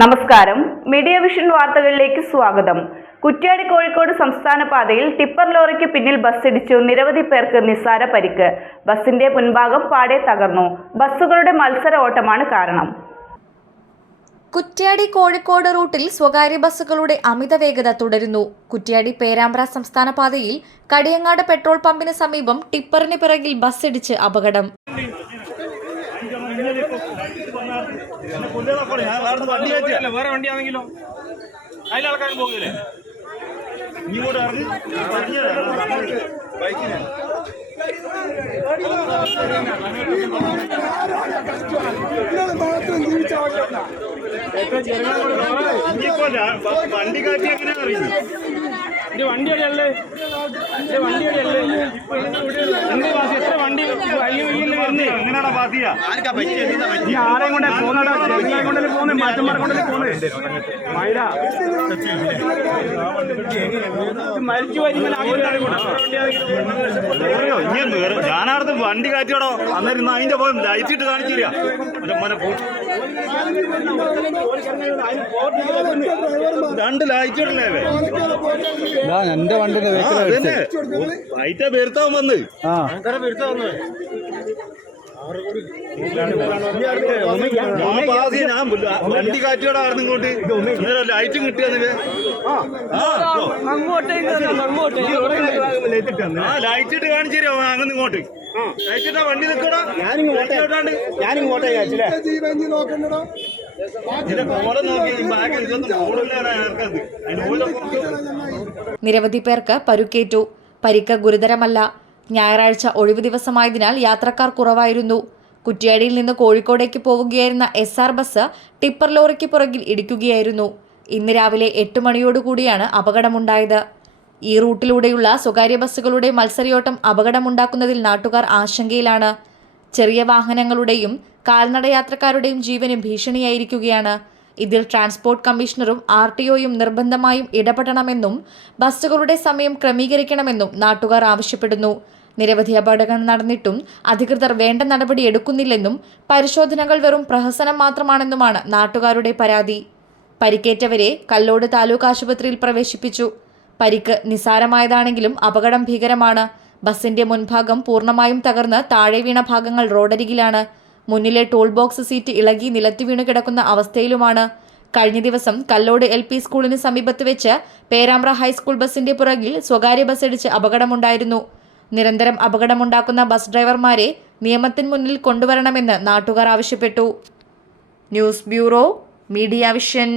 നമസ്കാരം. Media vision വാർത്തകളിലേക്ക് സ്വാഗതം. കുറ്റ്യാടി കോഴിക്കോട് സംസ്ഥാന പാതയിൽ ടിപ്പർ ലോറിക്ക് പിന്നിൽ ബസ്സിടിച്ചു നിരവധി പേർക്ക് നിസ്സാര പരിക്ക്. ബസിന്റെ മുൻഭാഗം പാടെ തകർന്നു. ബസ്സുകളുടെ മത്സര ഓട്ടമാണ് കാരണം. കുറ്റ്യാടി കോഴിക്കോട് റൂട്ടിൽ സ്വകാര്യ ബസ്സുകളുടെ അമിത വേഗത തുടരുന്നു. കുറ്റ്യാടി പേരാമ്പ്ര സംസ്ഥാന പാതയിൽ കടിയങ്ങാട് പെട്രോൾ പമ്പിന് സമീപം ടിപ്പറിന് പിറകിൽ ബസ്സിടിച്ച് അപകടം. വേറെ വണ്ടിയാണെങ്കിലോ അതിലാൾക്കാരും പോകില്ലേ? വണ്ടി കാറ്റി എങ്ങനെ അറിയും? വണ്ടിയല്ലേ എത്ര വണ്ടി എങ്ങനെയാണോ പാസിയാ? ആരെയും കൊണ്ടേ പോകുന്ന മാറ്റന്മാരെ കൊണ്ടല്ലേ പോകുന്നത്? മരിച്ചു ഞാനടുത്ത് വണ്ടി കാറ്റിയോടോ അന്നേരം ഇന്ന് അതിന്റെ പോയി ലൈറ്റിട്ട് കാണിച്ചില്ല. രണ്ട് ലൈറ്റിടല്ലേ എന്റെ വണ്ടി ലൈറ്റാ പെരുത്താൻ വന്ന് വണ്ടി കാറ്റിയോടായിരുന്നു ഇങ്ങോട്ട് ലൈറ്റും കിട്ടിയ ലൈറ്റിട്ട് കാണിച്ചു തരാം. അങ്ങനെ ഇങ്ങോട്ട് ലൈറ്റിട്ടാ വണ്ടി നിൽക്കടാ. നിരവധി പേർക്ക് പരുക്കേറ്റു. പരിക്ക് ഗുരുതരമല്ല. ഞായറാഴ്ച ഒഴിവു ദിവസമായതിനാൽ യാത്രക്കാർ കുറവായിരുന്നു. കുറ്റ്യാടിയിൽ നിന്ന് കോഴിക്കോടേക്ക് പോവുകയായിരുന്ന SR ബസ് ടിപ്പർ ലോറിക്ക് പുറകിൽ ഇടിക്കുകയായിരുന്നു. ഇന്ന് രാവിലെ 8 മണിയോടുകൂടിയാണ് അപകടമുണ്ടായത്. ഈ റൂട്ടിലൂടെയുള്ള സ്വകാര്യ ബസ്സുകളുടെ മത്സരയോട്ടം അപകടമുണ്ടാക്കുന്നതിൽ നാട്ടുകാർ ആശങ്കയിലാണ്. ചെറിയ വാഹനങ്ങളുടെയും കാൽനട യാത്രക്കാരുടെയും ജീവന് ഭീഷണിയായിരിക്കുകയാണ്. ഇതിൽ ട്രാൻസ്പോർട്ട് കമ്മീഷണറും RTOയും നിർബന്ധമായും ഇടപെടണമെന്നും ബസ്സുകളുടെ സമയം ക്രമീകരിക്കണമെന്നും നാട്ടുകാർ ആവശ്യപ്പെടുന്നു. നിരവധി അപകടങ്ങൾ നടന്നിട്ടും അധികൃതർ വേണ്ട നടപടി എടുക്കുന്നില്ലെന്നും പരിശോധനകൾ വെറും പ്രഹസനം മാത്രമാണെന്നുമാണ് നാട്ടുകാരുടെ പരാതി. പരിക്കേറ്റവരെ കല്ലോട് താലൂക്ക് ആശുപത്രിയിൽ പ്രവേശിപ്പിച്ചു. പരിക്ക് നിസാരമായതാണെങ്കിലും അപകടം ഭീകരമാണ്. ബസിന്റെ മുൻഭാഗം പൂർണ്ണമായും തകർന്ന് താഴെ വീണ ഭാഗങ്ങൾ റോഡരികിലാണ്. മുന്നിലെ ടൂൾ ബോക്സ് സീറ്റ് ഇളകി നിലത്തു വീണു കിടക്കുന്ന അവസ്ഥയിലുമാണ്. കഴിഞ്ഞ ദിവസം കല്ലോട് LP സ്കൂളിന് സമീപത്ത് വെച്ച് പേരാമ്പ്ര ഹൈസ്കൂൾ ബസിന്റെ പുറകിൽ സ്വകാര്യ ബസ് ഇടിച്ച് അപകടമുണ്ടായിരുന്നു. നിരന്തരം അപകടമുണ്ടാക്കുന്ന ബസ് ഡ്രൈവർമാരെ നിയമത്തിന് മുന്നിൽ കൊണ്ടുവരണമെന്ന് നാട്ടുകാർ ആവശ്യപ്പെട്ടു. News bureau, media vision.